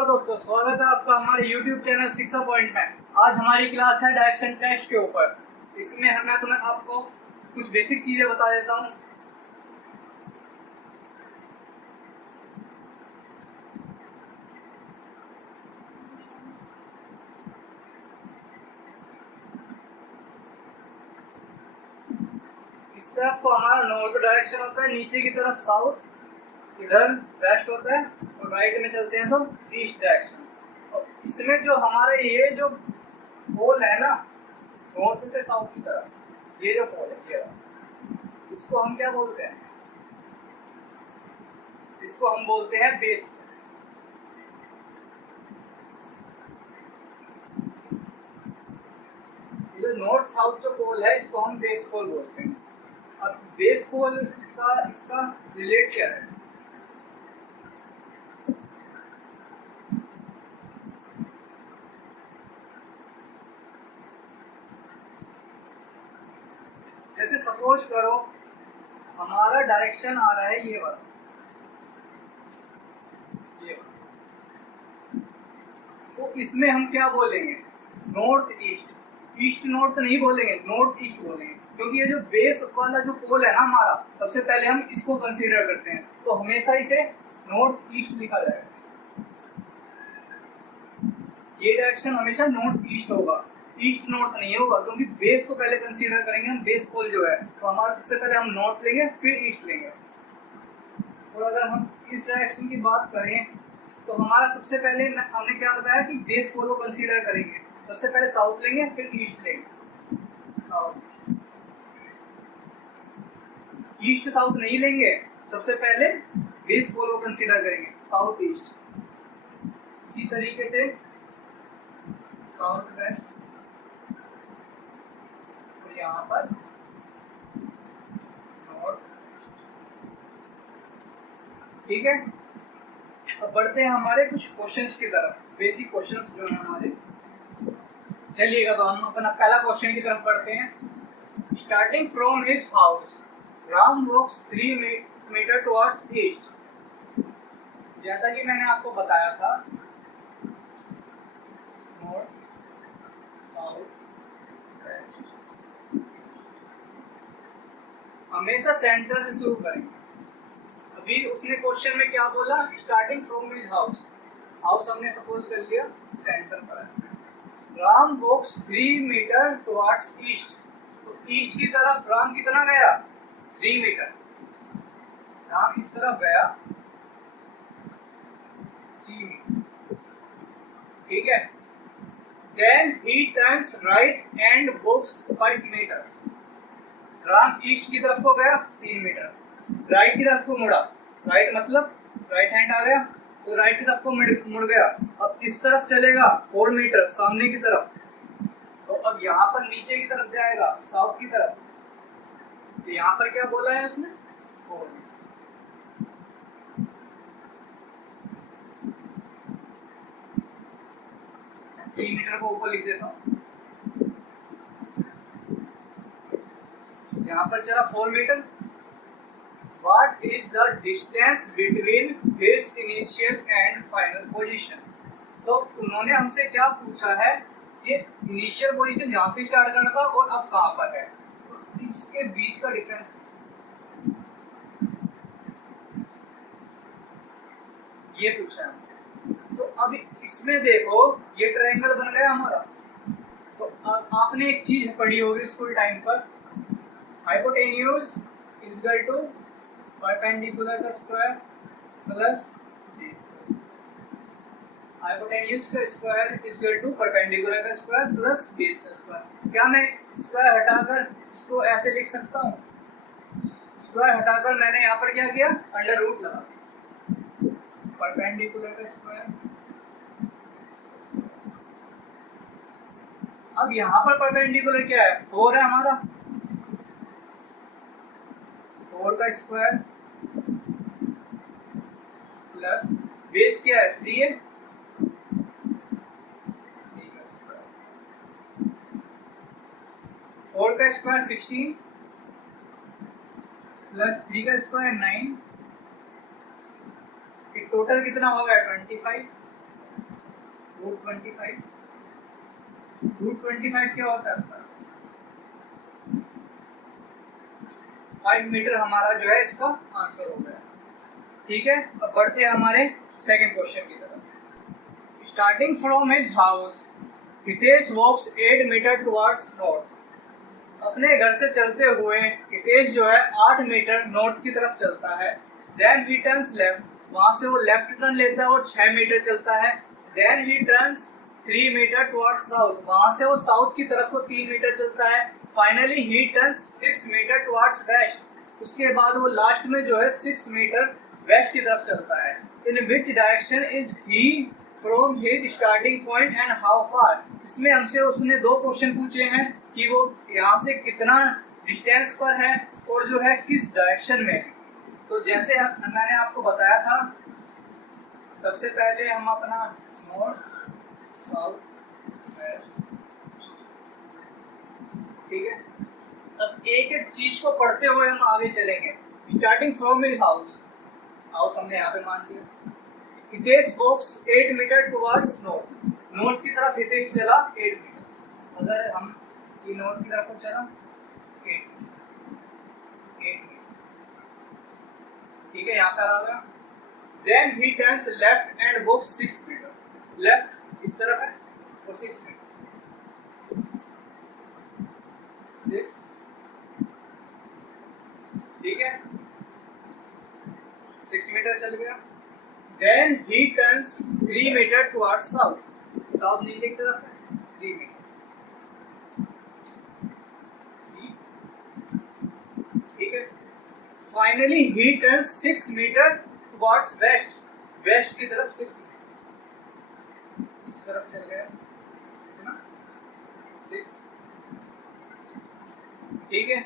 नमस्कार दोस्तों, स्वागत है आपका हमारे YouTube चैनल शिक्षा पॉइंट में। आज हमारी क्लास है डायरेक्शन टेस्ट के ऊपर। इसमें मैं तुम्हें आपको कुछ बेसिक चीजें बता देता हूँ। इस तरफ को हमारा नॉर्थ डायरेक्शन होता है, नीचे की तरफ साउथ, इधर वेस्ट होता है और राइट में चलते हैं तो ईस्ट डायरेक्शन। और इसमें जो हमारे ये जो पोल है ना, नॉर्थ से साउथ की तरफ, ये जो पोल है ये, इसको हम क्या बोलते हैं? इसको हम बोलते हैं बेस। ये नॉर्थ साउथ जो पोल है इसको हम बेस पोल बोलते हैं। अब बेस पोल का इसका रिलेट क्या है? जैसे सपोज करो हमारा डायरेक्शन आ रहा है ये वाला, तो इसमें हम क्या बोलेंगे? North east. ईस्ट नॉर्थ नहीं बोलेंगे, नॉर्थ ईस्ट बोलेंगे, क्योंकि ये जो बेस वाला जो पोल है ना हमारा, सबसे पहले हम इसको कंसीडर करते हैं, तो हमेशा इसे नॉर्थ ईस्ट लिखा जाएगा। ये डायरेक्शन हमेशा नॉर्थ ईस्ट होगा, ईस्ट नॉर्थ नहीं होगा, क्योंकि बेस को पहले कंसीडर करेंगे हम। बेस पोल जो है तो हमारा सबसे पहले हम नॉर्थ लेंगे फिर ईस्ट लेंगे। और अगर हम इस डायरेक्शन की बात करें तो हमारा सबसे पहले हमने क्या बताया कि बेस पोल को कंसीडर करेंगे। सबसे पहले साउथ लेंगे फिर ईस्ट लेंगे। साउथ ईस्ट साउथ नहीं लेंगे, सबसे पहले बेस पोल को कंसीडर करेंगे, साउथ ईस्ट। इसी तरीके से साउथ वेस्ट, और यहाँ पर नॉर्थ। ठीक है, अब बढ़ते हैं हमारे कुछ क्वेश्चंस की तरफ, बेसिक क्वेश्चंस जो है हमारे। चलिएगा तो हम अपना पहला क्वेश्चन की तरफ बढ़ते हैं। Starting from his house Ram walks 3 metre towards east. जैसा कि मैंने आपको बताया था, नॉर्थ साउथ वेस्ट, हमेशा सेंटर से शुरू करेंगे। अभी उसने क्वेश्चन में क्या बोला? Starting from his house. House हमने सपोज कर लिया सेंटर पर है। Ram walks 3 metre towards east, तो ईस्ट की तरफ राम कितना गया? 3 मीटर। राम इस तरफ गया 3 मीटर। ठीक है, then he turns right and walks 5 metre. Ram east की तरफ को गया 3 मीटर, राइट की तरफ को मुड़ा। राइट मतलब राइट हैंड आ गया, तो राइट की तरफ को मुड़ गया। अब इस तरफ चलेगा 4 मीटर सामने की तरफ, तो अब यहाँ पर नीचे की तरफ जाएगा साउथ की तरफ। तो यहाँ पर क्या बोला है उसने? 4 मीटर। 3 मीटर को ऊपर लिख देता हूँ। यहाँ पर चला 4 metre. What is the distance between his initial and final position? तो उन्होंने हमसे क्या पूछा है? ये इनिशियल पोजीशन जहाँ से स्टार्ट करना था और अब कहाँ पर है, तो इसके बीच का डिफरेंस ये पूछा है हमसे। तो अब इसमें देखो ये ट्रायंगल बन गया हमारा। तो आपने एक चीज पढ़ी होगी स्कूल टाइम पर, hypotenuse is equal to perpendicular का स्क्वायर प्लस हाइपोटेन्यूज का square is equal to perpendicular का स्क्वायर प्लस बेस का स्क्वायर। क्या मैं स्क्वायर हटाकर इसको ऐसे लिख सकता हूँ? स्क्वायर हटाकर मैंने यहाँ पर क्या किया? अंडर रूट लगा। परपेंडिकुलर का स्क्वायर, अब यहाँ पर परपेंडिकुलर क्या है? 4 है हमारा, 4 का स्क्वायर प्लस बेस क्या है? 3 है, 3 का स्क्वायर। 4 का स्क्वायर 16 प्लस 3 का स्क्वायर 9। टोटल कितना हो गया? 25 √25 √25 क्या होता है? 5 मीटर हमारा जो है इसका आंसर हो गया। ठीक है, अब बढ़ते हैं हमारे सेकंड क्वेश्चन की तरफ। Starting from his house Hitesh walks 8 metre towards north. अपने घर से चलते हुए हितेश जो है 8 मीटर नॉर्थ की तरफ चलता है। देन ही टर्न्स लेफ्ट, वहां से वो लेफ्ट टर्न लेता है और 6 मीटर चलता है। Then he turns 3 metre towards south, वहां से वो साउथ की तरफ को 3 मीटर चलता है। Finally he turns 6 metre towards west, उसके बाद वो लास्ट में जो है 6 मीटर वेस्ट की तरफ चलता है। In which direction is he from his starting point and how far. इसमें हमसे उसने 2 क्वेश्चन पूछे हैं कि वो यहाँ से कितना डिस्टेंस पर है और जो है किस डायरेक्शन में। तो जैसे मैंने आपको बताया था, सबसे पहले हम अपना नॉर्थ साउथ वेस्ट, ठीक है। अब एक एक चीज को पढ़ते हुए हम आगे चलेंगे। Starting from his house, house हमने यहाँ पे मान लिया। Hitesh walks 8 metre towards north, north की तरफ हितेश चला 8 मीटर। अगर हम ये नॉर्थ की तरफ चला 8 मीटर, ठीक है, यहाँ पर आ गया। Then he turns left and walks 6 metre, left इस तरफ है और 6 मीटर, 6, ठीक है, 6 मीटर चल गया। Then he turns 3 metre towards south, south नीचे की तरफ है 3 मीटर, ठीक है। Finally he turns 6 metre towards west, west की तरफ 6 मीटर, इस तरफ चल गया, है ना, 6, ठीक है।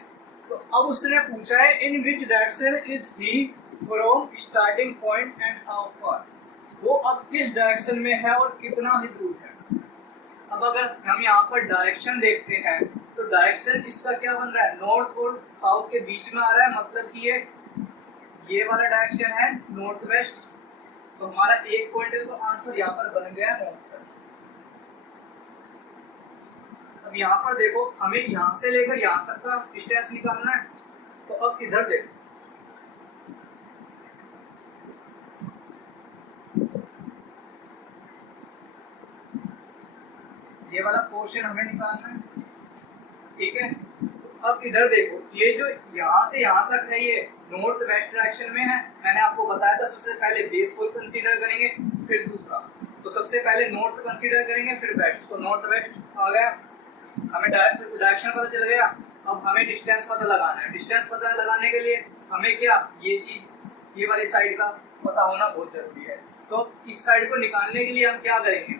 तो अब उसने पूछा है in which direction is he from starting point and how far, वो अब किस डायरेक्शन में है और कितना ही दूर है। अब अगर हम यहाँ पर डायरेक्शन देखते हैं तो डायरेक्शन इसका क्या बन रहा है, नॉर्थ और साउथ के बीच में आ रहा है, मतलब कि ये वाला डायरेक्शन है नॉर्थ वेस्ट। तो हमारा एक पॉइंट है, तो आंसर यहाँ पर बन गया नॉर्थ वेस्ट। अब यहाँ पर देखो, हमें यहाँ से लेकर यहाँ तक का डिस्टेंस निकालना है। तो अब इधर देखो, ये वाला पोर्शन हमें निकालना है, ठीक है। अब इधर देखो, ये जो यहाँ से यहाँ तक है ये नॉर्थ वेस्ट डायरेक्शन में है। मैंने आपको बताया था सबसे पहले बेस को कंसीडर करेंगे, फिर दूसरा। तो सबसे पहले नॉर्थ कंसीडर करेंगे फिर वेस्ट। तो नॉर्थ वेस्ट आ गया, हमें डायरेक्शन पता चल गया। अब हमें डिस्टेंस पता लगाना है। डिस्टेंस पता लगाने के लिए हमें क्या, ये चीज, ये वाली साइड का पता होना बहुत जरूरी है। तो इस साइड को निकालने के लिए हम क्या करेंगे,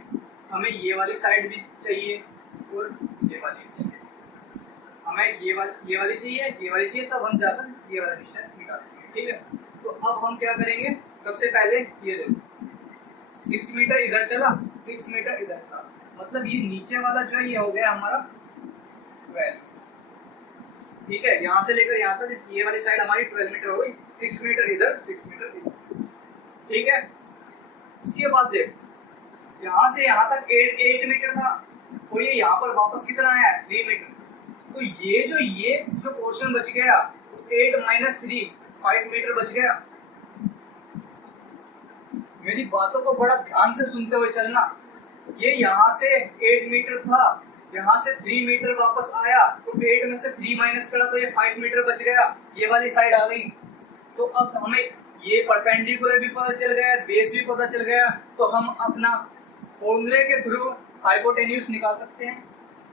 हमें ये वाली साइड भी चाहिए और ये वाली चाहिए। हमें ये वाली चाहिए, ये वाली चाहिए, तब हम जाकर ये वाला डिस्टेंस निकाल देंगे, ठीक है। तो अब हम क्या करेंगे, सबसे पहले ये देखो 6 मीटर इधर चला, 6 मीटर इधर चला, मतलब ये नीचे वाला जो है ये हो गया हमारा 12, ठीक है। यहाँ से लेकर यहाँ तक ये वाली साइड हमारी 12 मीटर हो गई। 6 मीटर इधर, 6 मीटर इधर, ठीक है। उसके बाद देखो, यहाँ से यहाँ तक 8 मीटर था और ये यहाँ पर वापस कितना आया, 3 मीटर। तो ये जो पोर्शन बच गया 8 - 3, 5 मीटर बच गया। मेरी बातों को बड़ा ध्यान से सुनते हुए चलना। ये यहाँ से 8 मीटर था, यहाँ से 3 मीटर वापस आया, तो 8 में से 3 माइनस करा तो ये 5 मीटर बच गया, ये वाली साइड आ गई। तो अब हमें ये परपेंडिकुलर भी पता चल गया, बेस भी पता चल गया, तो हम अपना फॉर्मूले के थ्रू हाइपोटेन्यूज निकाल सकते हैं।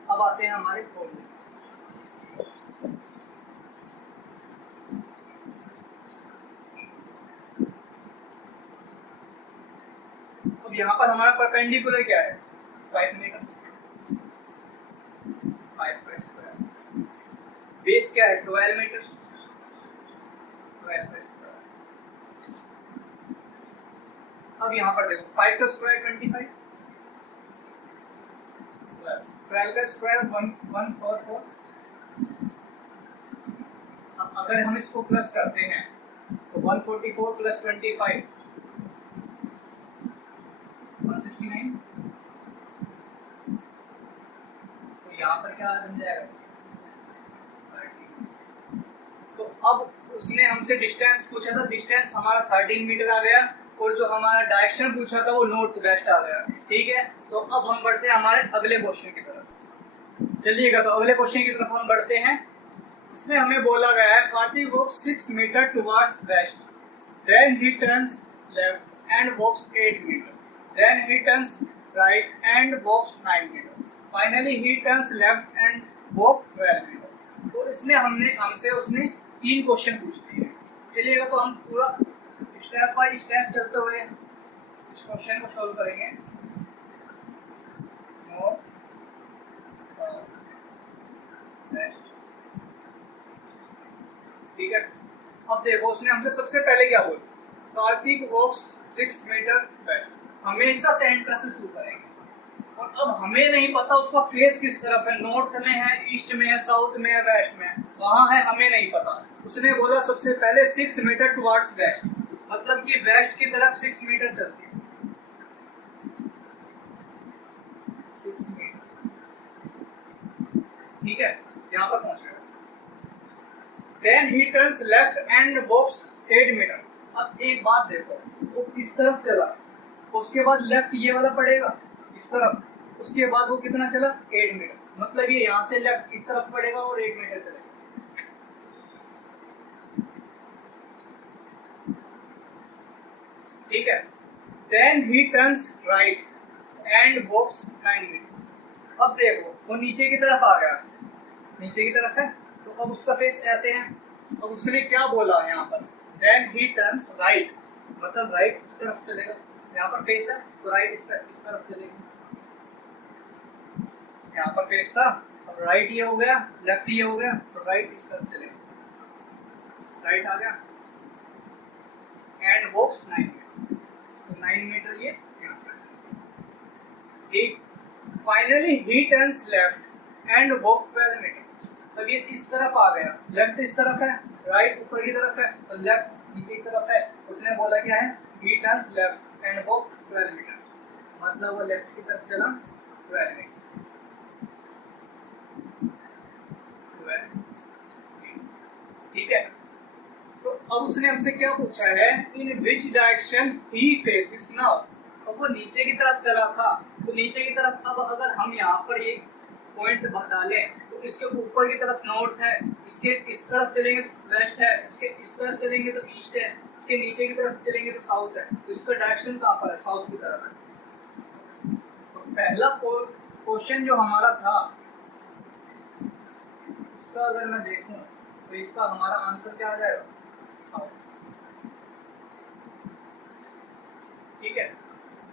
अब आते हैं हमारे फॉर्मूले। अब यहाँ पर हमारा परपेंडिकुलर क्या है, 5 मीटर, 5 का स्क्वायर। बेस क्या है, 12 मीटर, 12 का स्क्वायर। अब यहाँ पर देखो 5 का स्क्वायर 25 प्लस 12 का स्क्वायर 144। अब अगर हम इसको प्लस करते हैं तो 144 प्लस 25 169, यहाँ पर क्या बन जाएगा 13। तो अब उसने हमसे डिस्टेंस पूछा था, डिस्टेंस हमारा 13 मीटर आ गया, और जो हमारा डायरेक्शन पूछा था वो नॉर्थ वेस्ट आ गया। ठीक है, तो अब हम बढ़ते हैं हमारे अगले क्वेश्चन की तरफ। चलिएगा, तो अगले क्वेश्चन की तरफ हम बढ़ते हैं। इसमें हमें बोला गया है Kartik walks 6 metre towards west, then he turns left and walks 8 metre, then he turns right and walks 9 metre, finally he turns left and walk 12 metre. तो इसमें हमसे उसने 3 क्वेश्चन पूछ दिए। चलिएगा, तो हम पूरा स्टेप बाय स्टेप चलते हुए इस क्वेश्चन को सॉल्व करेंगे। North south waste. ठीक है, अब देखो उसने हमसे सबसे पहले क्या बोला, कार्तिक वॉक्स 6 मीटर वेस्ट। हमेशा सेंटर से शुरू करेंगे, और अब हमें नहीं पता उसका फेस किस तरफ है, नॉर्थ में है, ईस्ट में है, साउथ में है, वेस्ट में है, वहां है, हमें नहीं पता। उसने बोला सबसे पहले 6 मीटर टुवर्ड्स वेस्ट, मतलब कि वेस्ट की तरफ 6 मीटर चलती है, 6 मीटर। ठीक है, यहां पर पहुंच गया। Then he turns left and walks 8 metre. अब एक बात देखो, वो इस तरफ चला, उसके बाद लेफ्ट ये वाला पड़ेगा इस तरफ, उसके बाद वो कितना चला 8 मीटर, मतलब ये यहाँ से लेफ्ट इस तरफ पड़ेगा और 8 मीटर चलेगा। ठीक है, then he turns right and walks 9 metre. अब देखो वो नीचे की तरफ आ गया, नीचे की तरफ है, तो अब उसका फेस ऐसे है। अब उसने क्या बोला यहाँ पर, देन ही टर्न्स राइट, मतलब राइट इस तरफ चलेगा, यहाँ पर फेस है तो राइट इस तरफ चलेगा। यहाँ पर फेस था, अब राइट ये हो गया, लेफ्ट ये हो गया, तो राइट इस तरफ चलेगा, राइट आ गया एंड वॉक्स 9 मीटर, तो 9 मीटर ये यहाँ पर चलेगा। ठीक, finally he turns left and walk 12 metre. अब ये इस तरफ आ गया, लेफ्ट इस तरफ है, राइट ऊपर की तरफ है, तो लेफ्ट नीचे की तरफ है। उसने बोला क्या है, he turns left and walk 12 metre, मतलब वो लेफ्ट की तरफ चला 12 मीटर। ठीक है, तो अब उसने हमसे क्या पूछा है, in which direction he faces now. अब वो नीचे की तरफ चला था, तो नीचे की तरफ, अब अगर हम यहाँ पर ये पॉइंट डालें तो इसके ऊपर की तरफ नॉर्थ है, इसके इस तरफ चलेंगे तो वेस्ट है, इसके इस तरफ चलेंगे तो ईस्ट है, इसके नीचे की तरफ चलेंगे तो साउथ है, तो इसका डायरेक्शन कहाँ पर है, साउथ की तरफ है। तो पहला क्वेश्चन जो हमारा था उसका अगर मैं देखूं तो इसका हमारा आंसर क्या आ जाएगा, साउथ। ठीक है,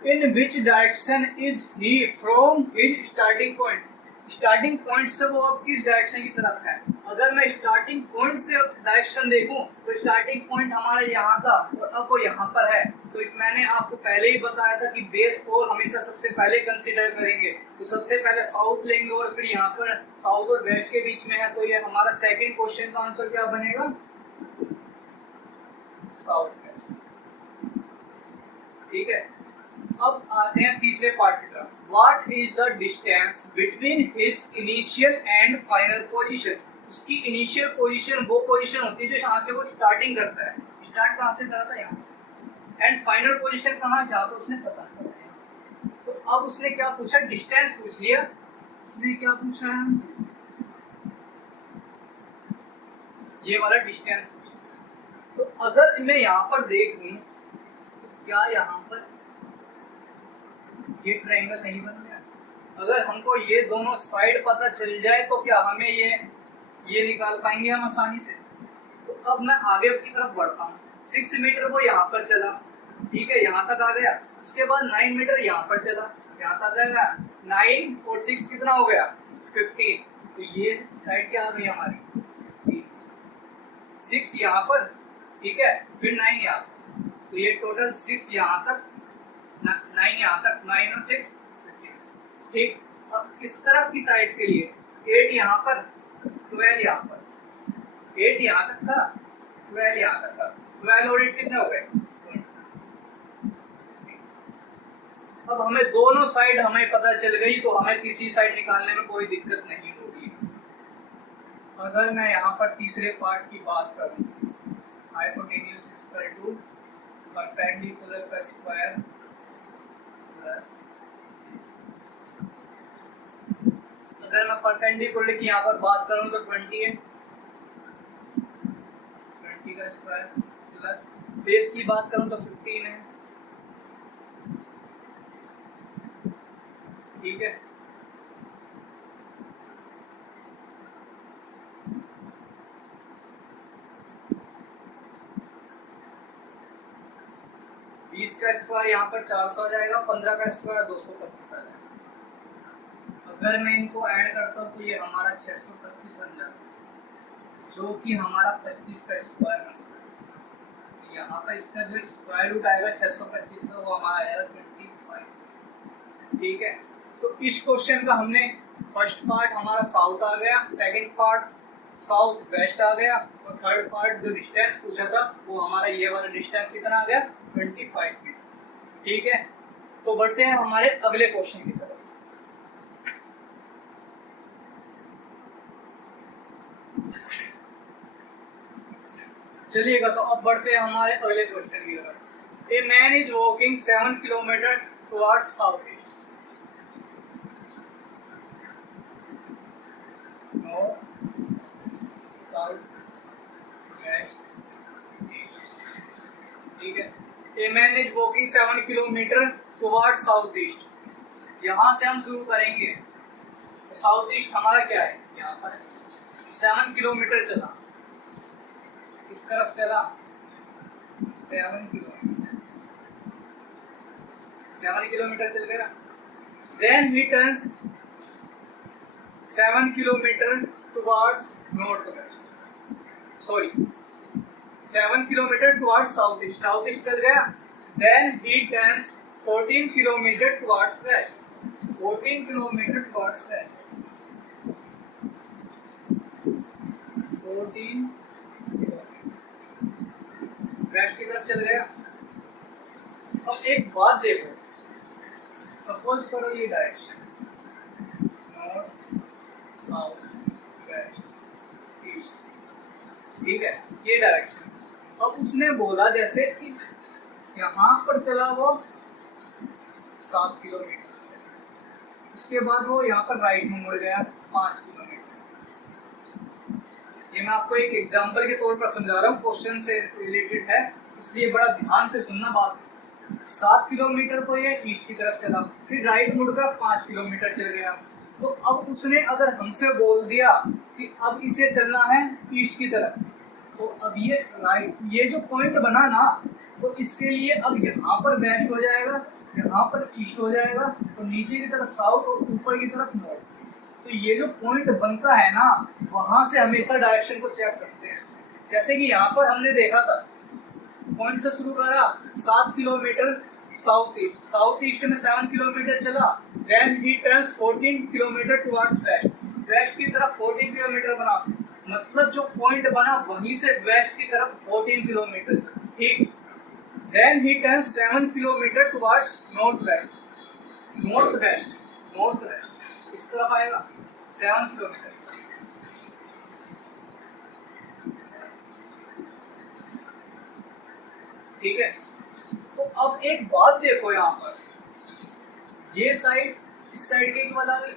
in which direction is he from his starting point. Starting point से वो अब किस डायरेक्शन की तरफ है। अगर मैं स्टार्टिंग पॉइंट से डायरेक्शन देखूं तो स्टार्टिंग पॉइंट हमारा यहाँ था और अब वो यहाँ पर है। तो मैंने आपको पहले ही बताया था कि बेस पोल हमेशा सबसे पहले कंसीडर करेंगे, तो सबसे पहले साउथ लेंगे और फिर यहाँ पर साउथ और वेस्ट के बीच में है, तो ये हमारा सेकंड क्वेश्चन का आंसर क्या बनेगा, साउथ वेस्ट। ठीक है, अब आते हैं तीसरे पार्ट की तरफ। What is the distance between his initial and final position? उसकी इनिशियल पोजीशन वो पोजीशन होती है जो यहाँ से वो स्टार्टिंग करता है, स्टार्ट कहाँ से करा था, यहाँ से, एंड फाइनल पोजीशन कहाँ, जहाँ पे उसने पता किया। तो अब उसने क्या पूछा, डिस्टेंस पूछ लिया। उसने क्या पूछा है हमसे, ये वाला डिस्टेंस पूछा। तो अगर मैं यहाँ पर देख लूं तो क्या यहाँ पर ये ट्रायंगल नहीं बन गया। अगर हमको ये दोनों साइड पता चल जाए तो क्या हमें ये निकाल पाएंगे हम आसानी से। तो अब मैं आगे की तरफ बढ़ता हूँ। 6 मीटर वो यहाँ पर चला, ठीक है, यहाँ तक आ गया। उसके बाद 9 मीटर यहाँ पर चला, यहाँ तक आ गया। 9 और 6 कितना हो गया, 15। तो ये साइड क्या आ गई हमारी, 6 यहाँ पर, ठीक है, फिर 9 यहाँ पर। तो ये टोटल 6 यहाँ तक, 9 यहाँ तक, 9 और 6 ठीक। अब इस तरफ की साइड के लिए 8 यहाँ पर, 12 यहाँ पर। 8 यहाँ तक था, 12 यहाँ तक था। 12 और 8 कितने हो गए, अब हमें दोनों साइड हमें पता चल गई तो हमें तीसरी साइड निकालने में कोई दिक्कत नहीं होगी। अगर मैं यहाँ पर तीसरे पार्ट की बात करूँ, हाइपोटेन्यूज इक्वल टू परपेंडिकुलर का स्क्वायर प्लस, अगर मैं परपेंडिकुलर की यहाँ पर बात करूँ तो 20 है, 20 का स्क्वायर प्लस बेस की बात करूँ तो 15 है, ठीक है। बीस का स्क्वायर यहाँ पर 400 आ जाएगा, 15 का स्क्वायर 225 आ जाएगा। अगर मैं इनको ऐड करता हूँ तो ये हमारा 625 बन जाता है, जो कि हमारा 25 का स्क्वायर है। यहाँ पर इसका जो स्क्वायर रूट आएगा 625 में, वो हमारा आएगा 25, ठीक है। तो इस क्वेश्चन का हमने फर्स्ट पार्ट हमारा साउथ आ गया, सेकंड पार्ट साउथ वेस्ट आ गया, और थर्ड पार्ट जो डिस्टेंस पूछा था वो हमारा ये वाला डिस्टेंस कितना आ गया 25 फीट, ठीक है। तो बढ़ते हैं हमारे अगले क्वेश्चन की तरफ। चलिएगा, तो अब बढ़ते हैं हमारे अगले क्वेश्चन की तरफ। ए man is walking 7 kilometre towards south east, south west, ठीक है। ए man is walking 7 kilometre towards south east. यहाँ से हम शुरू करेंगे, तो साउथ ईस्ट हमारा क्या है, यहाँ पर 7 किलोमीटर चला, इस तरफ चला 7 किलोमीटर, 7 किलोमीटर चल गया। Then he turns 7 kilometre towards north west, sorry 7 kilometre towards south east, south east चल गया। Then he turns 14 kilometre towards west, 14 kilometre towards west, 14 west की तरफ चल गया। अब एक बात देखो, सपोज करो ये direction north south west east, ठीक है, ये डायरेक्शन। अब उसने बोला जैसे कि यहाँ पर चला वो 7 किलोमीटर, उसके बाद वो यहाँ पर राइट में मुड़ गया 5 किलोमीटर। ये मैं आपको एक एग्जांपल के तौर पर समझा रहा हूँ, क्वेश्चन से रिलेटेड है, इसलिए बड़ा ध्यान से सुनना बात। 7 किलोमीटर तो ये ईस्ट की तरफ चला, फिर राइट मुड़कर 5 किलोमीटर चल गया। तो अब उसने अगर हमसे बोल दिया कि अब इसे चलना है ईस्ट की तरफ, तो अब ये राइट, ये जो पॉइंट बना ना, तो इसके लिए अब यहाँ पर वेस्ट हो जाएगा, यहाँ पर ईस्ट हो जाएगा, और नीचे की तरफ साउथ और ऊपर की तरफ नॉर्थ। तो ये जो पॉइंट बनता है ना, वहां से हमेशा डायरेक्शन को चेक करते हैं। जैसे कि यहाँ पर हमने देखा था, पॉइंट से शुरू करा 7 kilometre south east, south east में 7 किलोमीटर चला। Then he turns 14 kilometre towards west, west की तरफ 14 किलोमीटर बना, मतलब जो पॉइंट बना वहीं से वेस्ट की तरफ 14 किलोमीटर, ठीक। Then he turns 7 kilometre towards north west, north west, north west इस तरफ आएगा 7 किलोमीटर, ठीक है। तो अब एक बात देखो, यहाँ पर ये साइड इस साइड के इक्वल आ गई,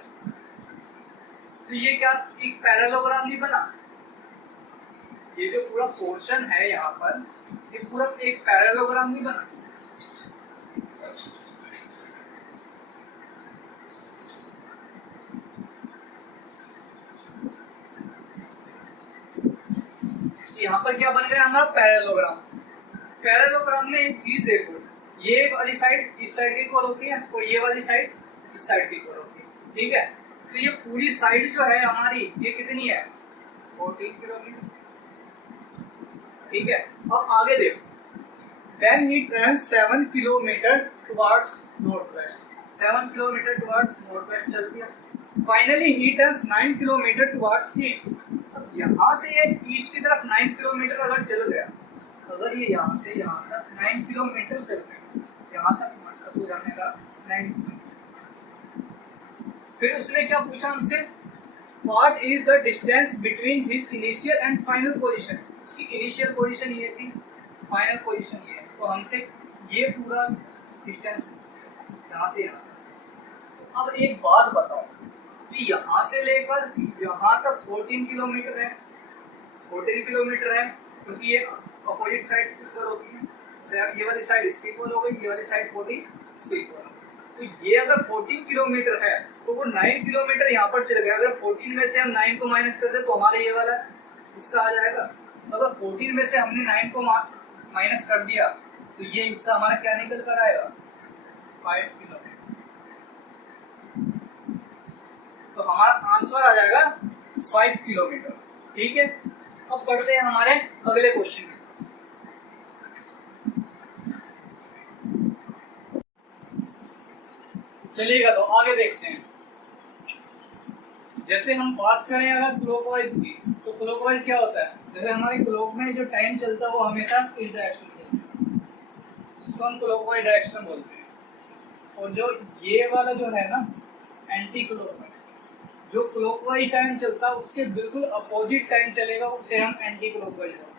तो ये क्या एक पैरेललोग्राम नहीं बना? ये जो पूरा पोर्शन है यहाँ पर, ये पूरा एक पैरेललोग्राम नहीं बना? यहाँ पर क्या बन गया हमारा पैरेललोग्राम। पैरेललोग्राम में एक चीज देखो, ये वाली साइड इस साइड की इक्वल होती है और ये वाली साइड इस साइड की इक्वल होती है, ठीक है। तो ये पूरी साइड जो है हमारी, ये कितनी है 14 किलोमीटर, ठीक है। अब आगे देखो, then he turns 7 kilometre towards north west, 7 kilometre towards north west चल दिया। Finally he turns 9 kilometre towards east. अब यहाँ से ये ईस्ट की तरफ 9 किलोमीटर अगर चल गया, अगर ये यहाँ से यहाँ तक 9 किलोमीटर चल गया, यहाँ तक मतलब हो जाने का 9। फिर उसने क्या पूछा हमसे, what is the distance between his initial and final position. उसकी इनिशियल पोजीशन ये थी, फाइनल पोजीशन ये है, तो हमसे ये पूरा डिस्टेंस यहाँ से यहाँ। तो अब एक बात बताओ कि यहाँ से लेकर यहाँ तक 14 किलोमीटर है, 14 किलोमीटर है, क्योंकि ये अपोजिट साइड इक्वल होती है। ये वाली साइड इसकी इक्वल हो गई, ये वाली साइड 14 इसकी इक्वल। तो ये अगर 14 किलोमीटर है तो वो 9 किलोमीटर यहाँ पर चल गया। अगर 14 में से हम 9 को माइनस कर दे तो हमारे ये वाला हिस्सा आ जाएगा। तो अगर 14 में से हमने 9 को माइनस कर दिया तो ये हिस्सा हमारा क्या निकल कर आएगा, 5 किलोमीटर। तो हमारा आंसर आ जाएगा 5 किलोमीटर। ठीक है, अब बढ़ते हैं हमारे अगले क्वेश्चन में। चलिएगा तो आगे देखते हैं। जैसे हम बात करें अगर क्लॉकवाइज की, तो क्लॉकवाइज क्या होता है, जैसे हमारे क्लॉक में जो टाइम चलता है वो हमेशा इस डायरेक्शन में चलता है, इसको हम क्लॉकवाइज डायरेक्शन बोलते हैं। और जो ये वाला जो है ना एंटी क्लॉकवाइज, जो क्लॉकवाइज टाइम चलता है उसके बिल्कुल अपोजिट टाइम चलेगा, उसे हम एंटी क्लॉकवाइज बोलते हैं।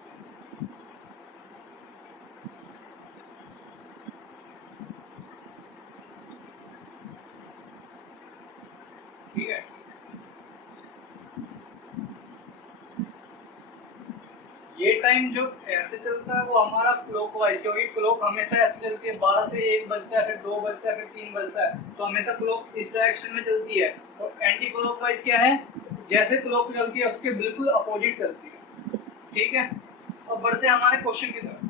ठीक है, ये टाइम जो ऐसे चलता है वो हमारा क्लॉकवाइज, क्योंकि क्लॉक हमेशा ऐसे चलती है, 12 से 1 बजता है, फिर 2 बजता है, फिर 3 बजता है, तो हमेशा क्लॉक इस डायरेक्शन में चलती है। और एंटी क्लॉकवाइज क्या है, जैसे क्लॉक चलती है उसके बिल्कुल अपोजिट चलती है। ठीक है, अब बढ़ते हैं हमारे क्वेश्चन की तरफ।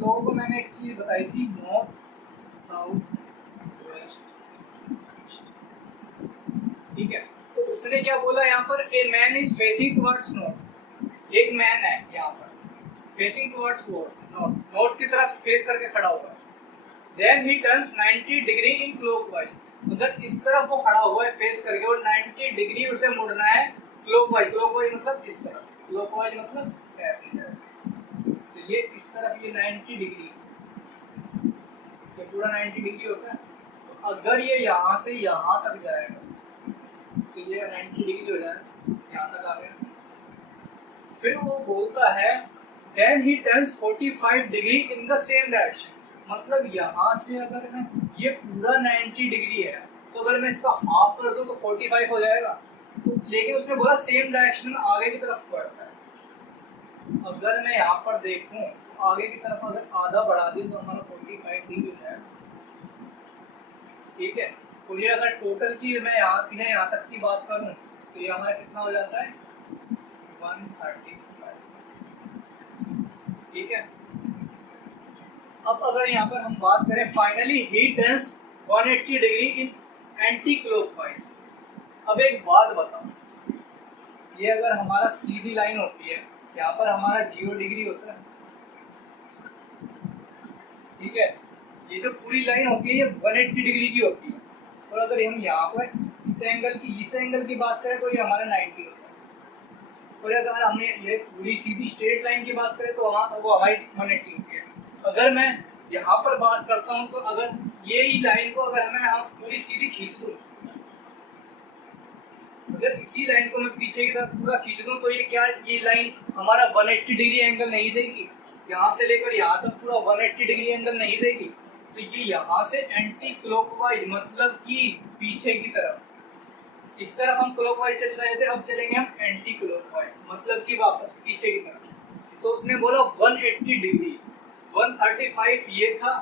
लोगों को मैंने एक चीज बताई थी, नॉर्थ साउथ वेस्ट। ठीक है, तो उसने क्या बोला यहाँ पर, ए man is facing towards north. एक मैन है यहाँ पर फेसिंग टुवर्ड्स नॉर्थ, नॉर्थ की तरफ फेस करके खड़ा हुआ है। Then he turns 90 degree in clockwise, मतलब इस तरफ वो खड़ा हुआ है फेस करके और 90 डिग्री उसे मुड़ना है क्लॉकवाइज। क्लॉकवाइज मतलब इस तरफ, क्लॉकवाइज मतलब ऐसे है। ये इस तरफ ये 90 डिग्री, ये पूरा 90 डिग्री होता है। तो अगर ये यहाँ से यहाँ तक जाएगा तो ये 90 डिग्री हो जाएगा, यहाँ तक आ गया। फिर वो बोलता है then he turns 45 degree in the same direction, मतलब यहाँ से अगर मैं ये पूरा 90 डिग्री है तो अगर मैं इसका हाफ कर दूं तो 45 हो जाएगा। तो लेकिन उसने बोला सेम डायरेक्शन में आगे की तरफ बढ़ता है। अगर मैं यहाँ पर देखूं तो आगे की तरफ अगर आधा बढ़ा दें तो हमारा 45 डिग्री हो जाएगा। ठीक है, और ये अगर टोटल की मैं यहाँ तक की बात करूं तो ये हमारा कितना हो जाता है, 135। ठीक है, अब अगर यहाँ पर हम बात करें finally he turns 180 degree in anti clockwise. अब एक बात बताओ, ये अगर हमारा सीधी लाइन होती है, यहाँ पर हमारा 0 डिग्री होता है। ठीक है, ये जो पूरी लाइन होती है ये 180 डिग्री की होती है, और अगर हम यहाँ पर इस एंगल की बात करें तो ये हमारा 90 होता है। और अगर हमने ये पूरी सीधी स्ट्रेट लाइन की बात करें तो वो हमारी 180 होती है। अगर मैं यहाँ पर बात करता हूँ तो अगर ये ही लाइन को अगर मैं यहाँ पूरी सीधी खींच दूँ, अगर इसी लाइन को मैं पीछे की तरफ पूरा खींच दूं तो ये क्या, ये लाइन हमारा 180 डिग्री एंगल नहीं देगी, यहाँ से लेकर यहाँ तक पूरा 180 डिग्री एंगल नहीं देगी। तो ये यहाँ से एंटी क्लॉकवाइज मतलब कि पीछे की तरफ, इस तरफ हम क्लॉकवाइज चल रहे थे, अब चलेंगे हम एंटी क्लॉकवाइज मतलब कि वापस पीछे की तरफ। तो उसने बोला 180 डिग्री, 135 ये था,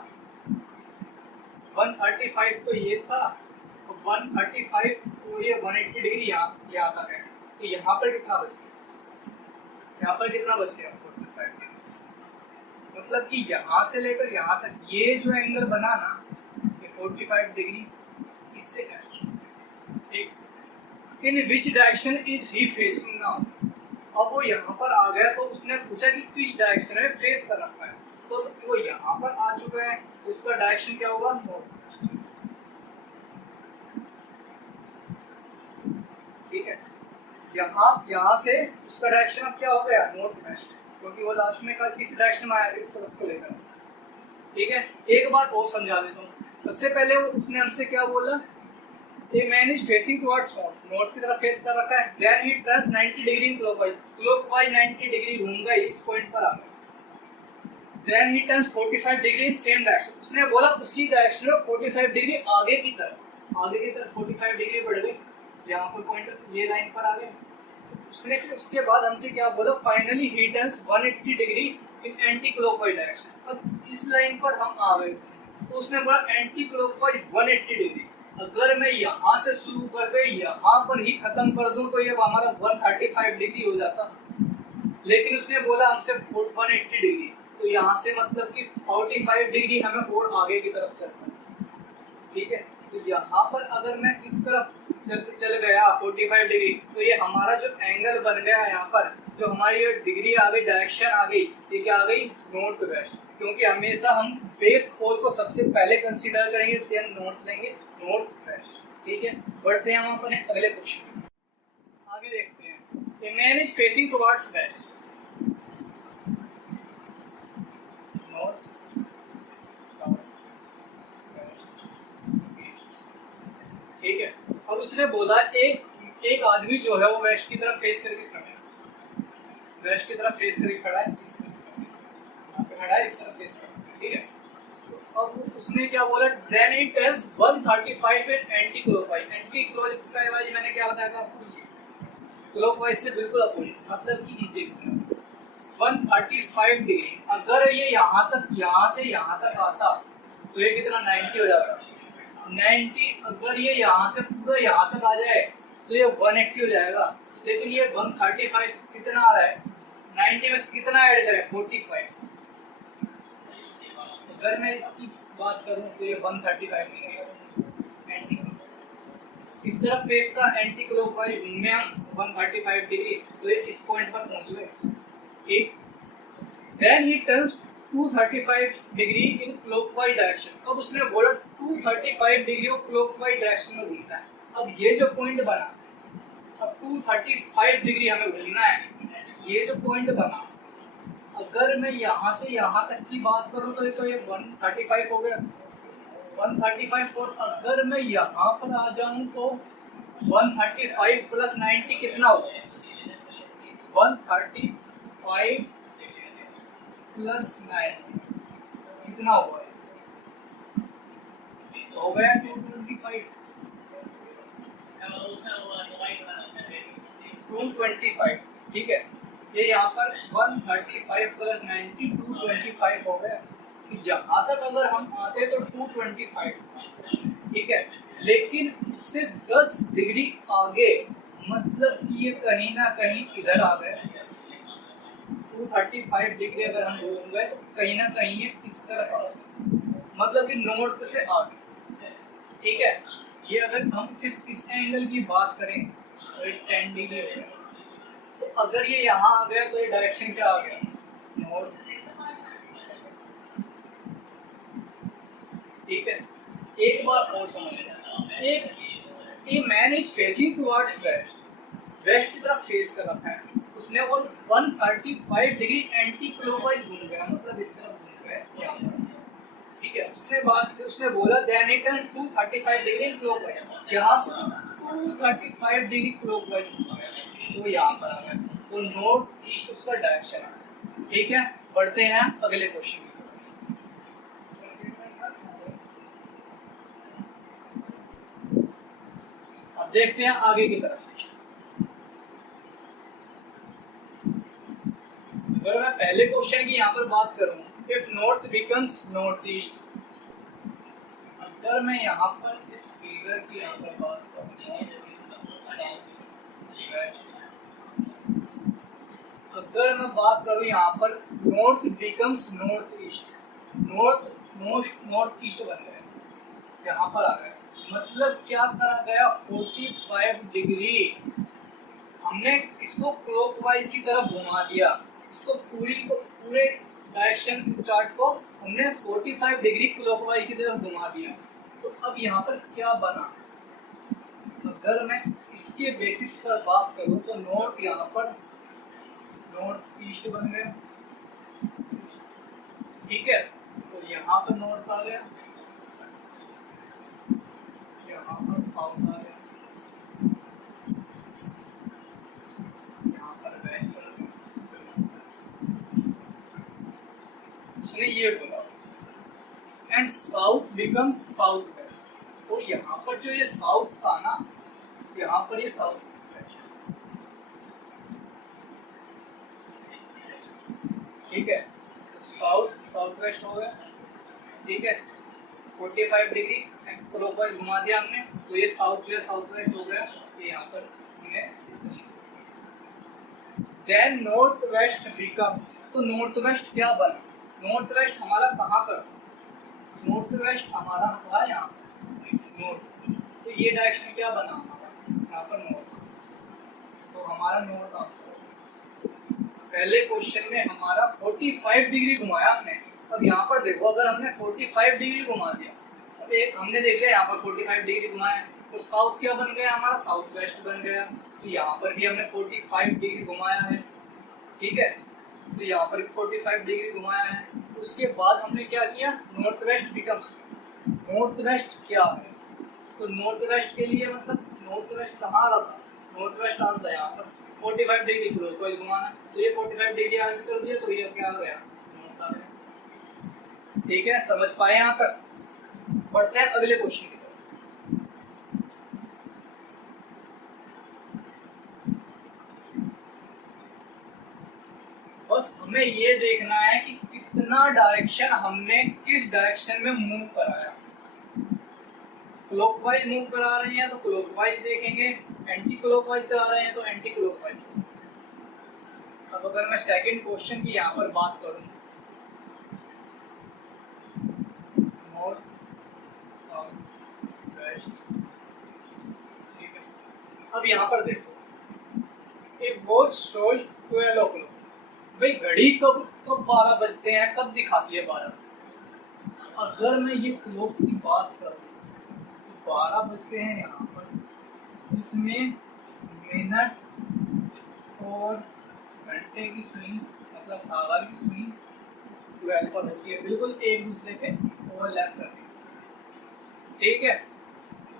135 तो ये था, 135 और ये 180 डिग्री यहाँ तक है। तो यहाँ पर कितना बच गया, यहाँ पर कितना बच गया 45 डिग्री, मतलब कि यहाँ से लेकर यहाँ तक ये जो एंगल बना ना ये 45 डिग्री इससे ठीक। In which direction is he facing now. अब वो यहाँ पर आ गया तो उसने पूछा कि किस डायरेक्शन में फेस कर रखा है। तो वो यहाँ पर आ चुका है, उसका डायरेक्शन क्या होगा, नॉर्थ। ठीक है, यहाँ से उसका डायरेक्शन अब क्या हो गया, नॉर्थ वेस्ट, क्योंकि वो लास्ट में किस डायरेक्शन में आया, इस तरफ को लेकर। ठीक है, एक बात और समझा देता हूँ। सबसे पहले उसने हमसे क्या बोला, A man is facing towards north, north की तरफ फेस कर रखा है। Then he turns 90 degree clockwise, clockwise 90 degree घूमगा इस पॉइंट पर आकर। Then he turns 45 degree in same direction, उसने बोला उसी डायरेक्शन में 45 डिग्री आगे की तरफ 45 डिग्री बढ़ गए, यहाँ पर पॉइंट ये लाइन पर आ गए। उसने फिर उसके बाद हमसे क्या बोला, finally he turns 180 degree in anti clockwise direction. अब इस लाइन पर हम आ गए, तो उसने बोला एंटी क्लॉकवाइज 180 डिग्री। अगर मैं यहाँ से शुरू करके यहाँ पर ही खत्म कर दूं तो ये हमारा 135 डिग्री हो जाता, लेकिन उसने बोला हमसे 180 डिग्री, तो यहाँ से मतलब कि 45 डिग्री हमें और आगे की तरफ चलना। ठीक है, तो यहाँ पर अगर मैं इस तरफ चल गया 45 डिग्री, तो ये हमारा जो एंगल बन गया यहाँ पर, जो हमारी ये डिग्री आ गई, डायरेक्शन आ गई, ये क्या आ गई, नॉर्थ वेस्ट। क्योंकि हमेशा हम बेस पोल को सबसे पहले कंसीडर करेंगे, इसलिए हम नॉर्थ लेंगे, नॉर्थ वेस्ट। ठीक है, बढ़ते हैं हम अपने अगले क्वेश्चन आगे देखते हैं। A man is facing towards west, north, south, west, east. ठीक है, अब उसने बोला एक आदमी जो है वो वेस्ट की तरफ फेस करके खड़ा है, वेस्ट की तरफ फेस करके खड़ा है, इस तरफ खड़ा है, इस तरफ फेस करके। ठीक है, अब उसने क्या बोला, then it turns 135 in anti clockwise. Anti clockwise मैंने क्या बताया था आपको, क्लॉकवाइज से बिल्कुल अपोजिट, मतलब कि नीचे की तरफ 135 डिग्री। अगर ये यहाँ से यहाँ तक आता तो ये कितना 90 हो जाता, 90। अगर ये यहाँ से पूरा यहाँ तक आ जाए तो ये 180 हो जाएगा, लेकिन ये 135 कितना आ रहा है, 90 में कितना ऐड करें, 45। अगर मैं इसकी बात करूं तो ये 135 एंटी, इस तरफ फेस का एंटी क्लॉकवाइज में हम 135 डिग्री, तो ये इस पॉइंट पर पहुंच गए। ठीक, then he turns 235 degree in clockwise direction. अब उसने बोला 235 डिग्री को क्लॉकवाइज डायरेक्शन में घूमना है। अब ये जो पॉइंट बना, अब 235 डिग्री हमें घूमना है, ये जो पॉइंट बना, अगर मैं यहाँ से यहाँ तक की बात करूँ तो ये 135 हो गया, 135। और अगर मैं यहाँ पर आ जाऊँ तो 135 प्लस 90 कितना हो गया, 135 प्लस 90 कितना हुआ है, हो गया 225। 225। ठीक है, ये यहाँ पर 135 प्लस 90 225 हो गया। यहाँ तक अगर हम आते तो 225। ठीक है, लेकिन उससे 10 डिग्री आगे, मतलब कि ये कहीं ना कहीं इधर आ गए। 235 डिग्री अगर हम घूम गए तो कहीं ना कहीं ये इस तरफ आ गए, मतलब कि नॉर्थ से आगे। ठीक है, ये अगर हम सिर्फ इस एंगल की बात करें तो ये 10 डिग्री हो गया। तो अगर ये यहाँ आ गया तो ये डायरेक्शन क्या आ गया, नॉर्थ। ठीक है, एक बार और समझ लेना, एक man is facing towards west, west की तरफ फेस कर रखा है उसने, और 135 डिग्री एंटी क्लॉकवाइज घूम गया, मतलब इस तरफ घूम गया यहाँ पर। ठीक है, उसने बोला then it turns 235 degree clockwise, यहाँ से 235 डिग्री क्लॉकवाइज वो यहाँ पर आ गया, तो नॉर्थ ईस्ट उसका डायरेक्शन है। ठीक है, बढ़ते हैं अगले क्वेश्चन की तरफ। अब देखते हैं आगे की तरफ। अगर मैं पहले क्वेश्चन की यहाँ पर बात करूं, if north becomes north east, अगर मैं यहाँ पर इस फिगर की यहाँ पर बात करूं, अगर मैं बात करूं यहाँ पर north becomes north east, north east बन गया, यहाँ पर आ गया, मतलब क्या करा गया, 45 डिग्री हमने इसको क्लॉकवाइज की तरफ घुमा दिया, इसको पूरे डायरेक्शन चार्ट को हमने 45 डिग्री क्लॉकवाइज की तरफ घुमा दिया। तो अब यहाँ पर क्या बना, अगर मैं इसके बेसिस पर बात करूं तो नॉर्थ यहाँ पर नॉर्थ ईस्ट बन गया, ठीक है। तो यहाँ पर नॉर्थ आ गया, यहाँ पर साउथ आ गया, यहाँ पर वेस्ट आ गया। उसने ये बोला and south becomes south west. और यहाँ पर जो ये साउथ था ना, यहाँ पर ये साउथ, ठीक है, साउथ साउथ वेस्ट हो गया, ठीक है। 45 डिग्री क्लॉकवाइज घुमा दिया हमने, तो ये साउथ जो है साउथ वेस्ट हो गया, ये यहाँ पर हमने। देन नॉर्थ वेस्ट बिकम्स, तो नॉर्थ वेस्ट क्या बना, नॉर्थ वेस्ट हमारा कहाँ पर, नॉर्थ वेस्ट हमारा था यहाँ नॉर्थ, तो ये डायरेक्शन क्या बना हमारा यहाँ पर नॉर्थ, तो हमारा नॉर्थ आंसर। पहले क्वेश्चन में हमारा 45 डिग्री घुमाया हमने, अब यहाँ पर देखो अगर हमने 45 डिग्री घुमा दिया, अब एक हमने देख लिया यहाँ पर 45 डिग्री घुमाया, तो साउथ क्या बन गया हमारा, साउथ वेस्ट बन गया। तो यहाँ पर भी हमने 45 डिग्री घुमाया है, ठीक है, तो यहाँ पर भी 45 डिग्री घुमाया है। उसके बाद हमने क्या किया, north west becomes, north west क्या है, तो नॉर्थ वेस्ट के लिए मतलब नॉर्थ वेस्ट कहाँ आ रहा था, नॉर्थ वेस्ट आ रहा था यहाँ पर 45 डिग्री क्लॉकवाइज घुमाना, तो ये 45 डिग्री आगे कर दिया, तो ये क्या आ गया, नॉर्थ आ गया। ठीक है, समझ पाए यहाँ तक। बढ़ते हैं अगले क्वेश्चन की तरफ। बस हमें ये देखना है कि कितना डायरेक्शन हमने किस डायरेक्शन में मूव कराया। क्लॉकवाइज मूव करा रहे हैं तो क्लॉकवाइज देखेंगे, एंटी क्लॉकवाइज करा रहे हैं तो एंटी क्लॉकवाइज। अब अगर मैं सेकंड क्वेश्चन की यहाँ पर बात करूं, नॉर्थ साउथ वेस्ट, ठीक है। अब यहाँ पर देखो एक वॉच शोज 12 o'clock, भाई घड़ी कब कब 12 बजते हैं, कब दिखाती है 12। अगर मैं ये क्लॉक की बात करूं तो 12 बजते हैं यहाँ पर, जिसमें मिनट और घंटे की सुई मतलब आवर की सुई 12 पर होती है, बिल्कुल एक दूसरे पे ओवरलैप करती है, ठीक है।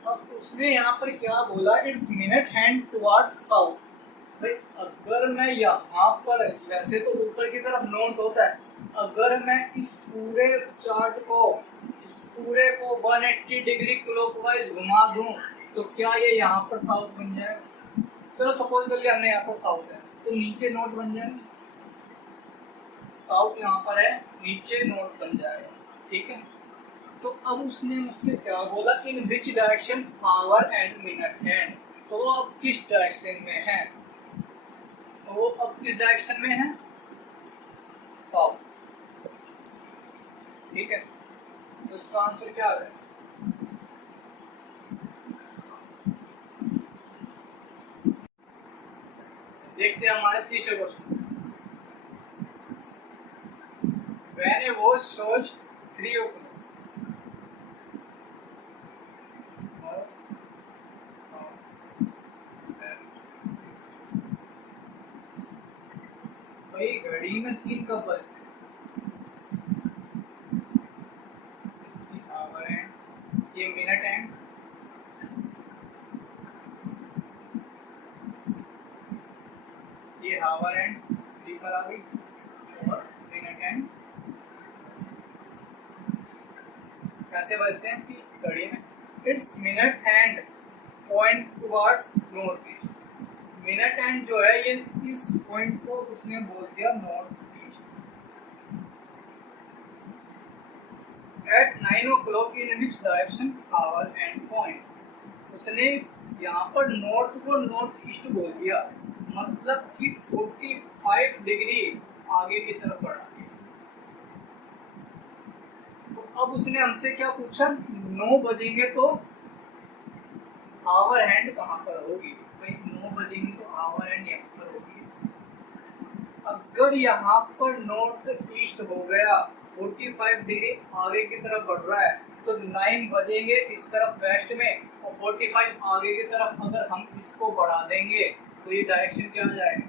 अब उसने यहाँ पर क्या बोला, it's minute hand towards south. भाई अगर मैं यहाँ पर, वैसे तो ऊपर की तरफ नॉर्थ होता है, अगर मैं इस पूरे चार्ट को, इस पूरे को 180 डिग्री क्लॉकवाइज घुमा दूं तो क्या ये यहाँ पर साउथ बन जाएगा। चलो सपोज कर लिया हमने यहाँ पर साउथ है, तो नीचे नॉर्थ बन जाएगा, साउथ यहाँ पर है, नीचे नॉर्थ बन जाएगा, ठीक है। तो अब उसने मुझसे क्या बोला, in which direction hour and minute hand, तो वो अब किस डायरेक्शन में है, तो वो अब किस डायरेक्शन में है, साउथ, ठीक है। तो इसका आंसर क्या है, देखते हैं हमारे तीसरे question. When a watch shows 3 o'clock, भाई घड़ी में 3 कब बजते हैं, इसकी आवर है, ये मिनट है, ये हावर एंड 3 पर आ गई, और मिनट एंड कैसे बजते हैं कि घड़ी में, it's minute hand point towards north east. Minute hand जो है ये इस पॉइंट को उसने बोल दिया north east. At 9 o'clock in which direction hour hand point, उसने यहाँ पर नॉर्थ को नॉर्थ ईस्ट बोल दिया, मतलब कि 45 डिग्री आगे की तरफ बढ़ा। तो अब उसने हमसे क्या पूछा, 9 बजेंगे तो आवर हैंड कहाँ पर होगी, भाई 9 बजेंगे तो आवर हैंड यहाँ पर होगी। अगर यहाँ पर नॉर्थ ईस्ट हो गया 45 डिग्री आगे की तरफ बढ़ रहा है तो 9 बजेंगे इस तरफ वेस्ट में, और 45 आगे की तरफ अगर हम इसको बढ़ा देंगे तो ये डायरेक्शन क्या आ जाएगा,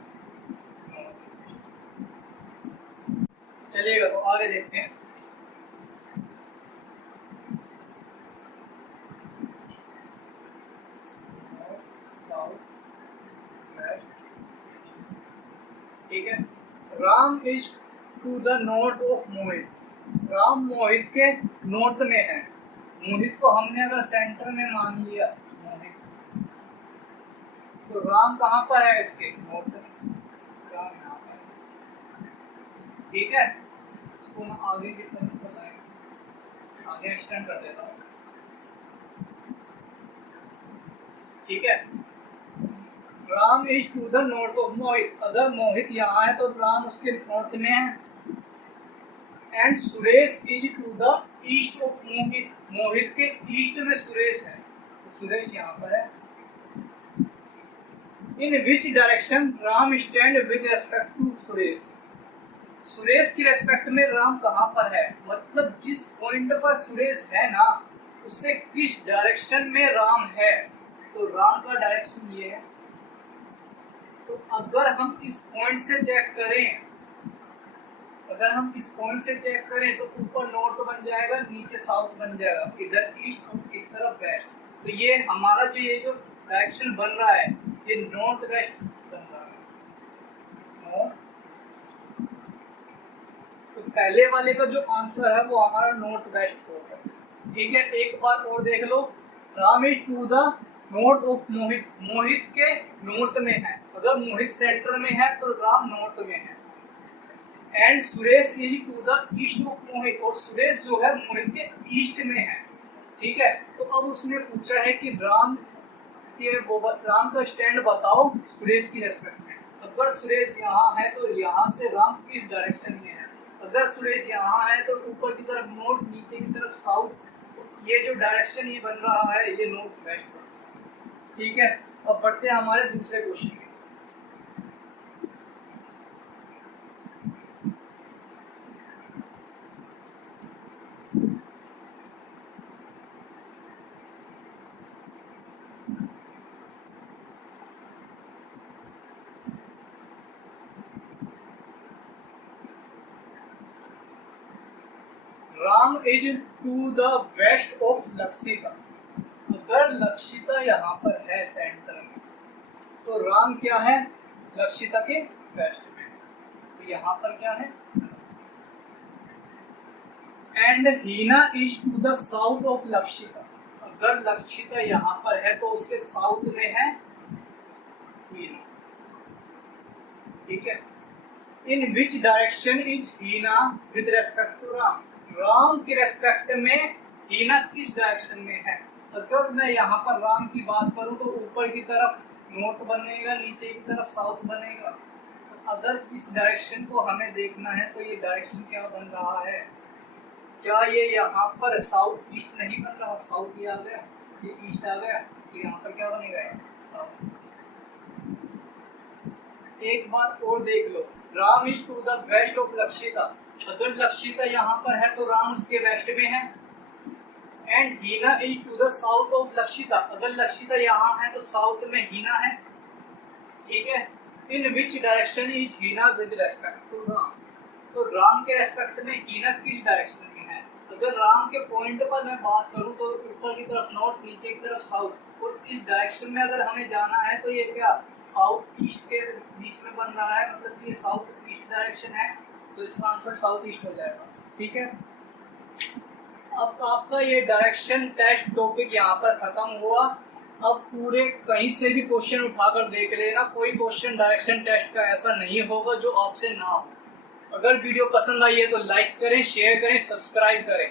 चलिएगा। तो आगे देखते हैं। ठीक है, Ram is to the north of Mohit. Ram Mohit के नॉर्थ में है। मोहित को हमने अगर सेंटर में मान लिया मोहित, तो राम कहाँ पर है, इसके नॉर्थ में। राम यहाँ पर, ठीक है। इसको मैं आगे की तरफ आगे एक्सटेंड कर देता हूँ, ठीक है। Ram is to the north of Mohit. अगर मोहित यहाँ है तो राम उसके नॉर्थ में है। And Suresh is to the east of Mohit. Mohit के ईस्ट में सुरेश है, तो सुरेश यहाँ पर है। In which direction Ram stand with respect to Suresh. Suresh की रेस्पेक्ट में राम कहाँ पर है, मतलब जिस पॉइंट पर सुरेश है ना, उससे किस डायरेक्शन में राम है। तो राम का डायरेक्शन ये है। तो अगर हम इस पॉइंट से चेक करें, अगर हम इस पॉइंट से चेक करें तो ऊपर नॉर्थ बन जाएगा, नीचे साउथ बन जाएगा, इधर ईस्ट और इस तरफ वेस्ट। तो ये हमारा जो ये जो डायरेक्शन बन रहा है ये नॉर्थ वेस्ट बन रहा है। तो पहले वाले का जो आंसर है वो हमारा नॉर्थ वेस्ट होगा, ठीक है। एक बार और देख लो, Ram is to the north of Mohit. Mohit के नॉर्थ में है। अगर मोहित सेंटर में है तो राम नॉर्थ में है। And Suresh is to the east of Mohit. और सुरेश जो है मोहित के ईस्ट में है, ठीक है। तो अब उसने पूछा है कि राम का स्टैंड बताओ सुरेश की रेस्पेक्ट में। अगर सुरेश यहाँ है तो यहाँ से राम किस डायरेक्शन में है। अगर सुरेश यहाँ है तो ऊपर की तरफ नॉर्थ, नीचे की तरफ साउथ। ये जो डायरेक्शन ये बन रहा है ये नॉर्थ वेस्ट, ठीक है। अब बढ़ते हैं हमारे दूसरे क्वेश्चन में। Ram is to the west of Lakshita. अगर लक्षिता यहाँ पर है सेंटर में, तो राम क्या है, लक्षिता के वेस्ट में। तो यहाँ पर क्या है, and Heena is to the south of Lakshita. अगर लक्षिता यहाँ पर है तो उसके साउथ में है हीना, ठीक है। In which direction is Heena with respect to Ram. Ram के रेस्पेक्ट में हीना किस डायरेक्शन में है। अगर मैं यहाँ पर राम की बात करूँ तो ऊपर की तरफ नॉर्थ बनेगा, नीचे की तरफ साउथ बनेगा। तो अगर इस डायरेक्शन को हमें देखना है तो ये डायरेक्शन क्या बन रहा है, क्या ये यहाँ पर साउथ ईस्ट नहीं बन रहा, साउथ ये आ गया, ये ईस्ट आ गया, तो यहाँ पर क्या बनेगा, साउथ। एक बार और देख लो, Ram is to the west of Lakshita. अगर लक्षिता यहाँ पर है तो राम उसके वेस्ट में है। And Heena is to the south of Lakshita. अगर लक्षिता यहाँ है तो साउथ में हीना है, ठीक है। In which direction is Heena with respect to Ram. तो राम के रेस्पेक्ट में हीना किस डायरेक्शन में है। अगर राम के पॉइंट पर मैं बात करूँ तो ऊपर की तरफ नॉर्थ, नीचे की तरफ साउथ। और इस डायरेक्शन में अगर हमें जाना है तो ये क्या साउथ ईस्ट के बीच में बन रहा है, मतलब ये साउथ ईस्ट डायरेक्शन है। तो इसका आंसर साउथ ईस्ट हो जाएगा, ठीक है। अब आपका ये डायरेक्शन टेस्ट टॉपिक यहाँ पर खत्म हुआ। अब पूरे कहीं से भी क्वेश्चन उठाकर देख लेना, कोई क्वेश्चन डायरेक्शन टेस्ट का ऐसा नहीं होगा जो आपसे ना हो। अगर वीडियो पसंद आई है तो लाइक करें, शेयर करें, सब्सक्राइब करें।